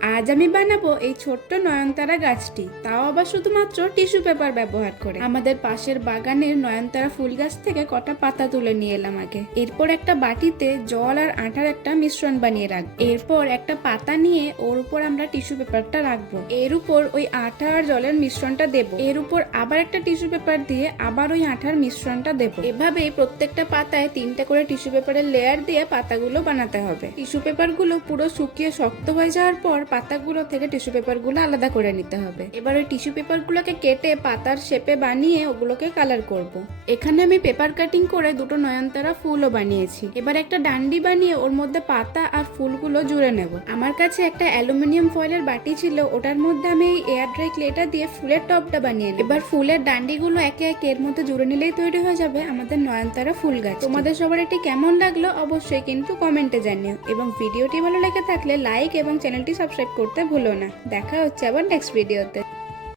আজ আমি বানাবো এই ছোট্ট নয়নতারা গাছটি, তাও আবার শুধুমাত্র টিস্যু পেপার ব্যবহার করে। আমাদের পাশের বাগানের নয়নতারা ফুল গাছ থেকে কটা পাতা তুলে নিয়ে এলাম আগে। এরপর একটা বাটিতে জল আর আঠার একটা মিশ্রণ বানিয়ে রাখবো। এরপর একটা পাতা নিয়ে ওর উপর আমরা টিস্যু পেপারটা রাখবো। এর উপর ওই আঠা আর জলের মিশ্রণটা দেবো। এর উপর আবার একটা টিস্যু পেপার দিয়ে আবার ওই আঠার মিশ্রণটা দেবো। এভাবে প্রত্যেকটা পাতায় 3টে করে টিস্যু পেপারের লেয়ার দিয়ে পাতাগুলো বানাতে হবে। টিস্যু পেপার গুলো পুরো শুকিয়ে শক্ত হয়ে যাওয়ার পর পাতাগুলো থেকে টিস্যু পেপার গুলো আলাদা করে নিতে হবে। এবার ওই টিস্যু পেপার গুলোকে কেটে পাতার শেপে বানিয়ে ওগুলোকে কালার করব। এখানে আমি পেপার কাটিং করে দুটো নয়নতারা ফুলও বানিয়েছি। এবার একটা ডান্ডি বানিয়ে ওর মধ্যে পাতা আর ফুলগুলো জুড়ে নেব। আমার কাছে একটা অ্যালুমিনিয়াম ফয়েলের বাটি ছিল, ওটার মধ্যে আমি এই এয়ার ড্রাই ক্লেটা দিয়ে ফুলের টপটা বানিয়ে নেব। এবার ফুলের ডান্ডিগুলো একে একে এর মধ্যে জুড়ে নিলেই তৈরি হয়ে যাবে আমাদের নয়নতারা ফুল গাছ। তোমাদের সবার এটি কেমন লাগলো অবশ্যই কিন্তু কমেন্টে জানিও, এবং ভিডিওটি ভালো লেগে থাকলে লাইক এবং চ্যানেলটি সাবস্ক্রাইব করতে ভুলো না। দেখা হচ্ছে আবার নেক্সট ভিডিওতে।